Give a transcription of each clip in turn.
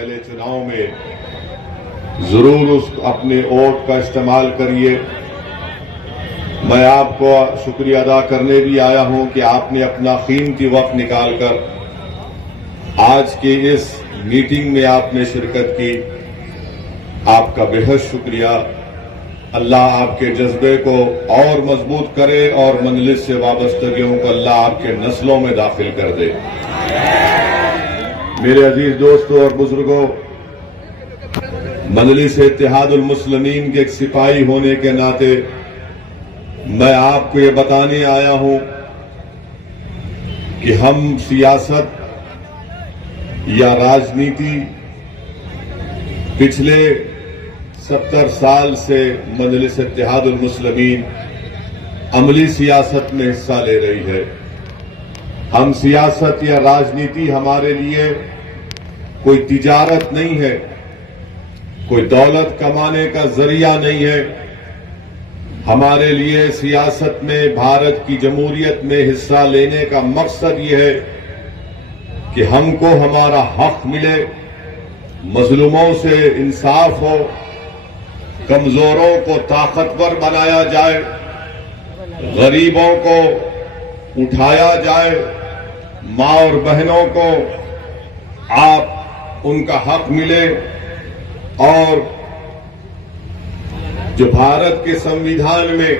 पहले चुनाव में जरूर उस अपने वोट का इस्तेमाल करिए। मैं आपको शुक्रिया अदा करने भी आया हूं कि आपने अपना कीमती वक्त निकालकर आज की इस मीटिंग में आपने शिरकत की। आपका बेहद शुक्रिया। अल्लाह आपके जज्बे को और मजबूत करे और मजलिस से वाबस्तगियों को अल्लाह आपके नस्लों में दाखिल कर दे। मेरे अजीज दोस्तों और बुजुर्गों, मजलिस इत्तेहादुल मुस्लिमीन के एक सिपाही होने के नाते मैं आपको ये बताने आया हूं कि हम सियासत या राजनीति पिछले 70 साल से मजलिस इत्तेहादुल मुस्लिमीन अमली सियासत में हिस्सा ले रही है। हम सियासत या राजनीति हमारे लिए कोई तिजारत नहीं है, कोई दौलत कमाने का जरिया नहीं है। हमारे लिए सियासत में, भारत की जमहूरियत में हिस्सा लेने का मकसद ये है कि हमको हमारा हक मिले, मजलूमों से इंसाफ हो, कमजोरों को ताकतवर बनाया जाए, गरीबों को उठाया जाए, मां और बहनों को आप उनका हक मिले। और जो भारत के संविधान में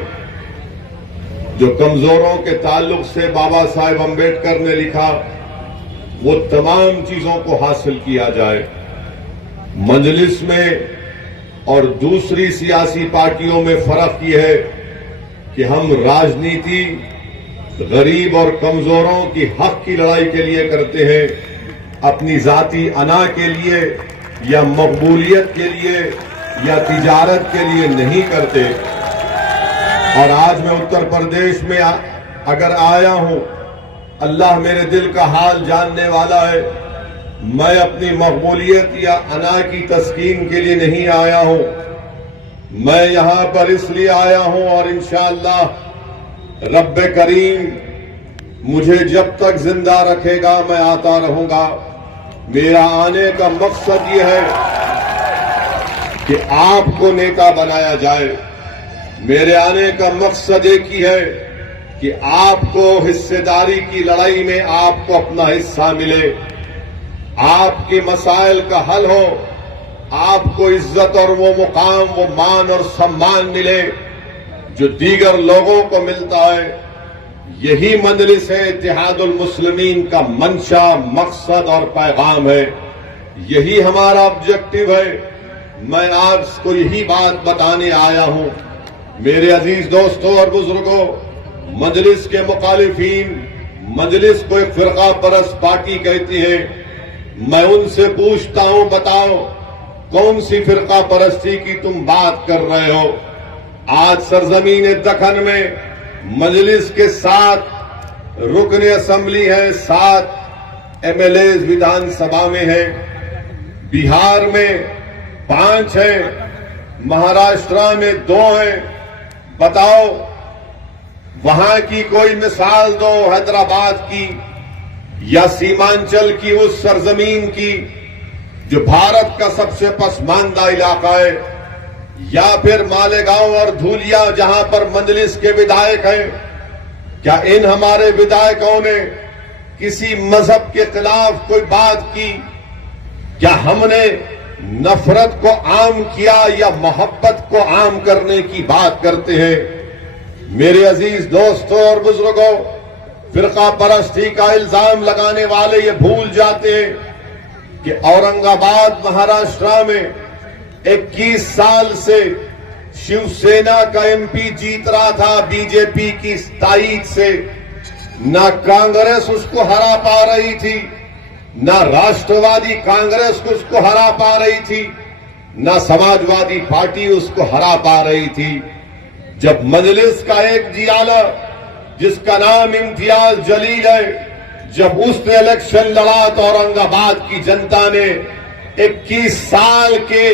जो कमजोरों के ताल्लुक से बाबा साहेब अम्बेडकर ने लिखा, वो तमाम चीजों को हासिल किया जाए। मजलिस में और दूसरी सियासी पार्टियों में फर्क यह है कि हम राजनीति गरीब और कमजोरों की हक की लड़ाई के लिए करते हैं, अपनी जाती अना के लिए या मकबूलियत के लिए या तिजारत के लिए नहीं करते। और आज मैं उत्तर प्रदेश में अगर आया हूं, अल्लाह मेरे दिल का हाल जानने वाला है। मैं अपनी मकबूलियत या अना की तस्कीन के लिए नहीं आया हूं, मैं यहां पर इसलिए आया हूं और इंशाअल्लाह रब्बे करीम मुझे जब तक जिंदा रखेगा मैं आता रहूंगा। मेरा आने का मकसद यह है कि आपको नेता बनाया जाए। मेरे आने का मकसद एक ही है कि आपको हिस्सेदारी की लड़ाई में आपको अपना हिस्सा मिले, आपके मसाइल का हल हो, आपको इज्जत और वो मुकाम, वो मान और सम्मान मिले जो दीगर लोगों को मिलता है। यही मजलिस है इत्तेहादुल मुस्लिमीन का मंशा, मकसद और पैगाम है। यही हमारा ऑब्जेक्टिव है। मैं आज को यही बात बताने आया हूं। मेरे अजीज दोस्तों और बुजुर्गों, मजलिस के मुखालिफीन मजलिस को एक फिरका परस्त पार्टी कहती है। मैं उनसे पूछता हूं, बताओ कौन सी फिरका परस्ती की तुम बात कर रहे हो? आज सरजमीन दखन में मजलिस के 7 रुकन असेंबली हैं, 7 एमएलए विधानसभा में हैं, बिहार में 5 हैं, महाराष्ट्र में 2 हैं। बताओ वहां की कोई मिसाल दो, हैदराबाद की या सीमांचल की उस सरजमीन की जो भारत का सबसे पसमानदा इलाका है, या फिर मालेगांव और धूलिया जहां पर मजलिस के विधायक हैं। क्या इन हमारे विधायकों ने किसी मजहब के खिलाफ कोई बात की? क्या हमने नफरत को आम किया या मोहब्बत को आम करने की बात करते हैं? मेरे अजीज दोस्तों और बुजुर्गों, फिरका परस्ती का इल्जाम लगाने वाले ये भूल जाते हैं कि औरंगाबाद महाराष्ट्र में 21 साल से शिवसेना का एमपी जीत रहा था बीजेपी की ताईद से। ना कांग्रेस उसको हरा पा रही थी, ना राष्ट्रवादी कांग्रेस उसको हरा पा रही थी, ना समाजवादी पार्टी उसको हरा पा रही थी। जब मजलिस का एक जियाला जिसका नाम इम्तियाज जलील है, जब उसने इलेक्शन लड़ा तो औरंगाबाद की जनता ने 21 साल के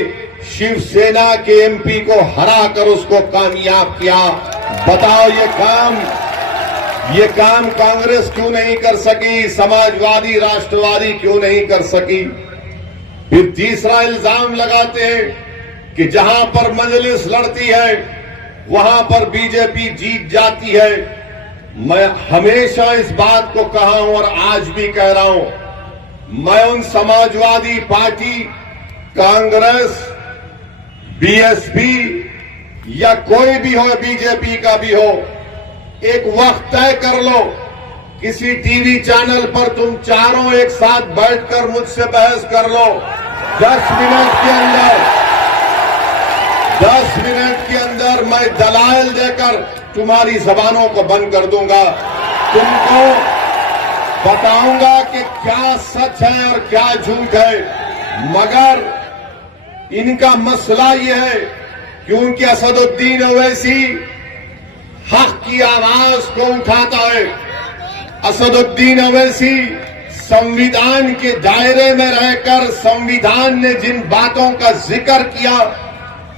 शिवसेना के एमपी को हराकर उसको कामयाब किया। बताओ ये काम कांग्रेस क्यों नहीं कर सकी? समाजवादी राष्ट्रवादी क्यों नहीं कर सकी? फिर तीसरा इल्जाम लगाते हैं कि जहां पर मजलिस लड़ती है वहां पर बीजेपी जीत जाती है। मैं हमेशा इस बात को कहा हूं और आज भी कह रहा हूं, मैं उन समाजवादी पार्टी, कांग्रेस, बीएसपी या कोई भी हो, बीजेपी का भी हो, एक वक्त तय कर लो, किसी टीवी चैनल पर तुम चारों एक साथ बैठकर मुझसे बहस कर लो। 10 मिनट के अंदर 10 मिनट के अंदर मैं दलाइल देकर तुम्हारी जबानों को बंद कर दूंगा। तुमको बताऊंगा कि क्या सच है और क्या झूठ है। मगर इनका मसला यह है क्योंकि असदुद्दीन ओवैसी हक की आवाज को उठाता है। असदुद्दीन ओवैसी संविधान के दायरे में रहकर संविधान ने जिन बातों का जिक्र किया,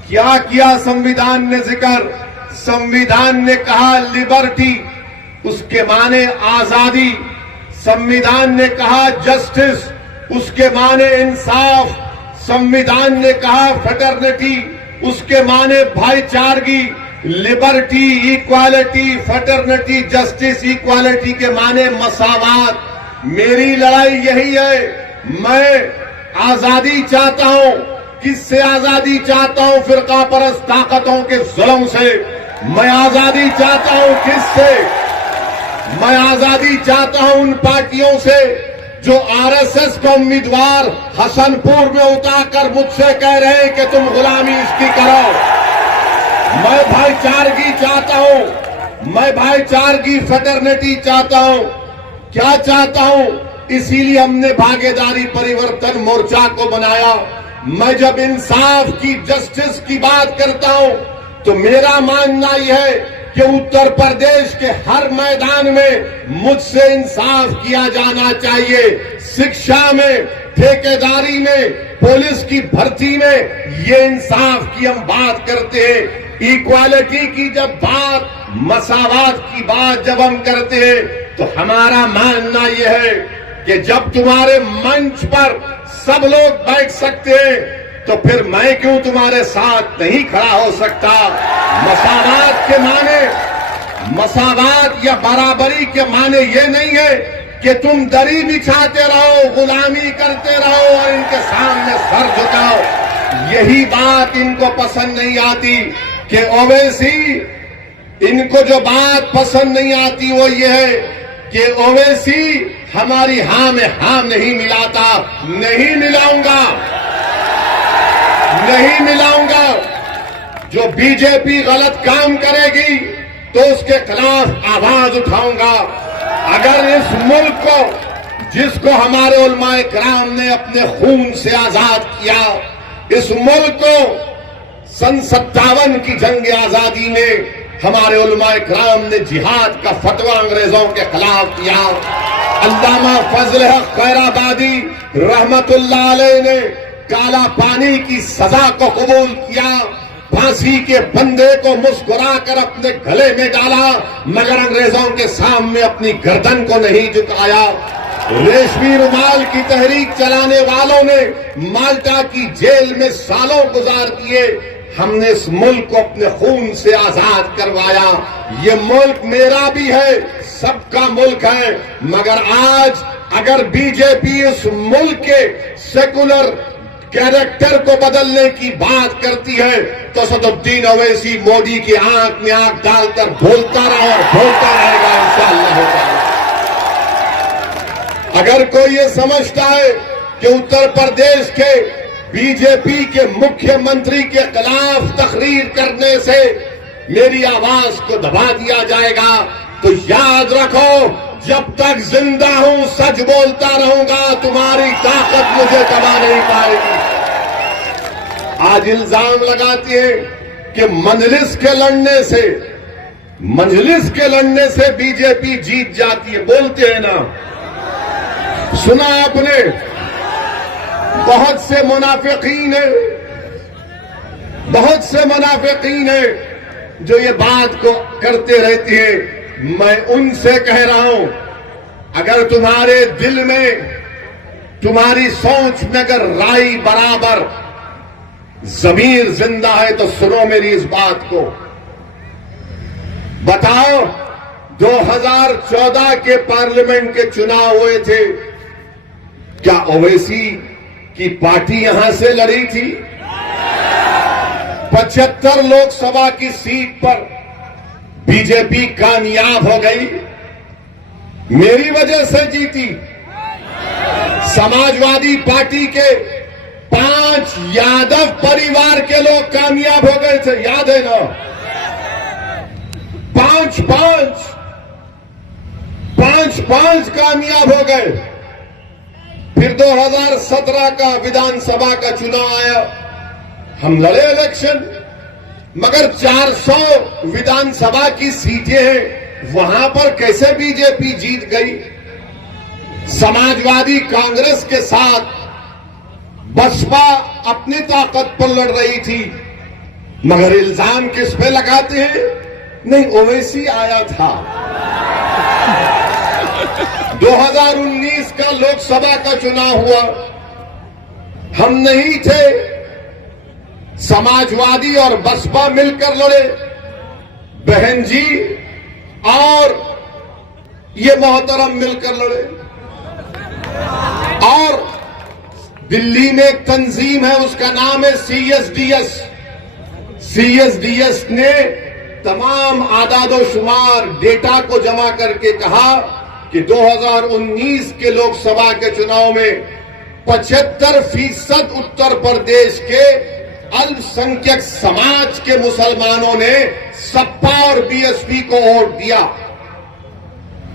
क्या किया संविधान ने जिक्र? संविधान ने कहा लिबर्टी, उसके माने आजादी। संविधान ने कहा जस्टिस, उसके माने इंसाफ। संविधान ने कहा फ्रेटर्निटी, उसके माने भाईचारगी। Liberty, equality, fraternity, justice, equality के माने मसावात। मेरी लड़ाई यही है। मैं आजादी चाहता हूं। किससे आजादी चाहता हूं? फिरका परस्त ताकतों के जुल्म से। मैं आजादी चाहता हूं किससे? मैं आजादी चाहता हूं उन पार्टियों से जो आरएसएस का उम्मीदवार हसनपुर में उतारकर मुझसे कह रहे हैं कि तुम गुलामी इसकी करो। मैं भाईचारगी चाहता हूं, मैं भाईचारगी फ्रेटर्निटी चाहता हूं। क्या चाहता हूं? इसीलिए हमने भागीदारी परिवर्तन मोर्चा को बनाया। मैं जब इंसाफ की, जस्टिस की बात करता हूं तो मेरा मानना यह है कि उत्तर प्रदेश के हर मैदान में मुझसे इंसाफ किया जाना चाहिए। शिक्षा में, ठेकेदारी में, पुलिस की भर्ती में ये इंसाफ की हम बात करते हैं। इक्वालिटी की जब बात, मसावात की बात जब हम करते हैं तो हमारा मानना यह है कि जब तुम्हारे मंच पर सब लोग बैठ सकते हैं तो फिर मैं क्यों तुम्हारे साथ नहीं खड़ा हो सकता? मसावात के माने, मसावात या बराबरी के माने ये नहीं है कि तुम दरी बिछाते रहो, गुलामी करते रहो और इनके सामने सर झुकाओ। यही बात इनको पसंद नहीं आती कि ओवैसी, इनको जो बात पसंद नहीं आती वो ये है कि ओवैसी हमारी हां में हां नहीं मिलाता। नहीं मिलाऊंगा, नहीं मिलाऊंगा। जो बीजेपी गलत काम करेगी तो उसके खिलाफ आवाज उठाऊंगा। अगर इस मुल्क को, जिसको हमारे उलमाए किराम ने अपने खून से आजाद किया, इस मुल्क को सन 57 की जंग आजादी में हमारे उलमाए किराम ने जिहाद का फतवा अंग्रेजों के खिलाफ दिया। अल्लामा फजल हक खैराबादी रहमतुल्लाह अलैह ने काला पानी की सजा को कबूल किया। फांसी के बंदे को मुस्कुराकर अपने गले में डाला मगर अंग्रेजों के सामने अपनी गर्दन को नहीं झुकाया। रेशमी रुमाल की तहरीक चलाने वालों ने माल्टा की जेल में सालों गुजार दिए। हमने इस मुल्क को अपने खून से आजाद करवाया। ये मुल्क मेरा भी है, सबका मुल्क है। मगर आज अगर बीजेपी इस मुल्क के सेकुलर कैरेक्टर को बदलने की बात करती है तो असदुद्दीन ओवैसी मोदी की आंख में आंख डालकर बोलता रहा और बोलता रहेगा इंशाअल्लाह ताला। अगर कोई ये समझता है कि उत्तर प्रदेश के बीजेपी के मुख्यमंत्री के खिलाफ तकरीर करने से मेरी आवाज को दबा दिया जाएगा तो याद रखो, जब तक जिंदा हूं सच बोलता रहूंगा, तुम्हारी ताकत मुझे दबा नहीं पाएगी। आज इल्जाम लगाती है कि मजलिस के लड़ने से बीजेपी जीत जाती है। बोलते हैं ना, सुना आपने? बहुत से मुनाफिकीन है जो ये बात को करते रहते हैं। मैं उनसे कह रहा हूं, अगर तुम्हारे दिल में तुम्हारी सोच में अगर राई बराबर जमीर जिंदा है तो सुनो मेरी इस बात को। बताओ 2014 के पार्लियामेंट के चुनाव हुए थे, क्या ओवैसी की पार्टी यहां से लड़ी थी? 75 लोकसभा की सीट पर बीजेपी कामयाब हो गई, मेरी वजह से जीती। समाजवादी पार्टी के 5 यादव परिवार के लोग कामयाब हो गए थे, याद है ना? 5 कामयाब हो गए। फिर 2017 का विधानसभा का चुनाव आया, हम लड़े इलेक्शन, मगर 400 विधानसभा की सीटें हैं, वहां पर कैसे बीजेपी जीत गई? समाजवादी कांग्रेस के साथ बसपा अपनी ताकत पर लड़ रही थी, मगर इल्जाम किस पे लगाते हैं? नहीं, ओवैसी आया था। 2019 का लोकसभा का चुनाव हुआ, हम नहीं थे, समाजवादी और बसपा मिलकर लड़े, बहन जी और ये मोहतरम मिलकर लड़े। और दिल्ली में एक तंजीम है, उसका नाम है सीएसडीएस। सीएसडीएस ने तमाम आदादो शुमार डेटा को जमा करके कहा कि 2019 के लोकसभा के चुनाव में 75% उत्तर प्रदेश के अल्पसंख्यक समाज के मुसलमानों ने सपा और बीएसपी को वोट दिया।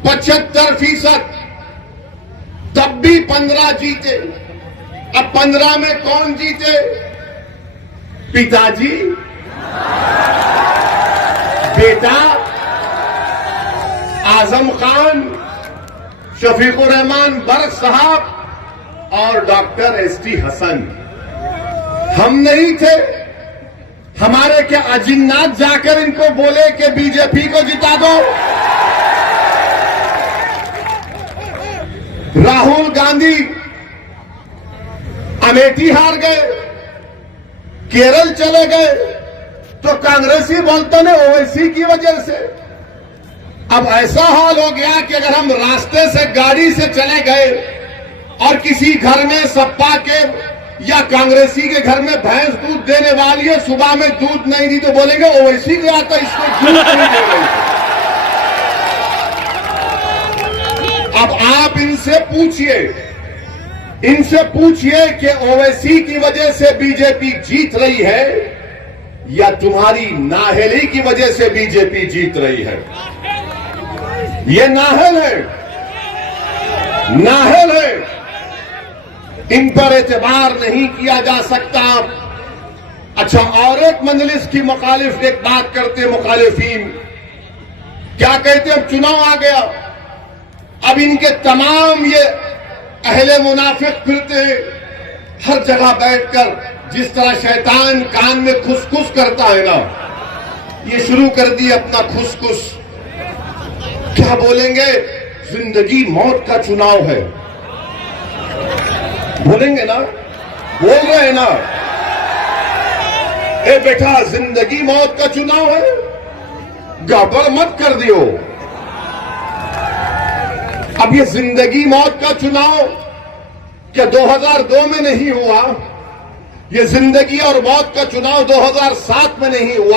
75%। तब भी 15 जीते। अब 15 में कौन जीते? पिताजी, बेटा आजम खान, शफीकुर रहमान बर्क साहब और डॉक्टर एसटी हसन। हम नहीं थे। हमारे क्या अजिन्नात जाकर इनको बोले कि बीजेपी को जिता दो? राहुल गांधी अमेठी हार गए, केरल चले गए, तो कांग्रेसी बोलते ने ओवैसी की वजह से। अब ऐसा हाल हो गया कि अगर हम रास्ते से गाड़ी से चले गए और किसी घर में सपा के या कांग्रेसी के घर में भैंस दूध देने वाली है, सुबह में दूध नहीं दी तो बोलेंगे ओवैसी गया तो इसको दूध नहीं दे रही। अब आप इनसे पूछिए कि ओवैसी की वजह से बीजेपी जीत रही है या तुम्हारी नाअहली की वजह से बीजेपी जीत रही है? ये नाअहल है, इन पर एतबार नहीं किया जा सकता। अच्छा, और एक मंजलिस की मुखालिफ एक बात करते, मुखालिफीन क्या कहते? अब चुनाव आ गया, अब इनके तमाम ये अहले मुनाफिक फिरते हैं, हर जगह बैठकर जिस तरह शैतान कान में खुसखुस करता है ना, ये शुरू कर दी अपना खुसखुस। क्या बोलेंगे? जिंदगी मौत का चुनाव है, बोलेंगे ना? बोल रहे हैं ना? ए बेटा, जिंदगी मौत का चुनाव है, गड़बड़ मत कर दियो। अब ये जिंदगी मौत का चुनाव क्या 2002 में नहीं हुआ? ये जिंदगी और मौत का चुनाव 2007 में नहीं हुआ?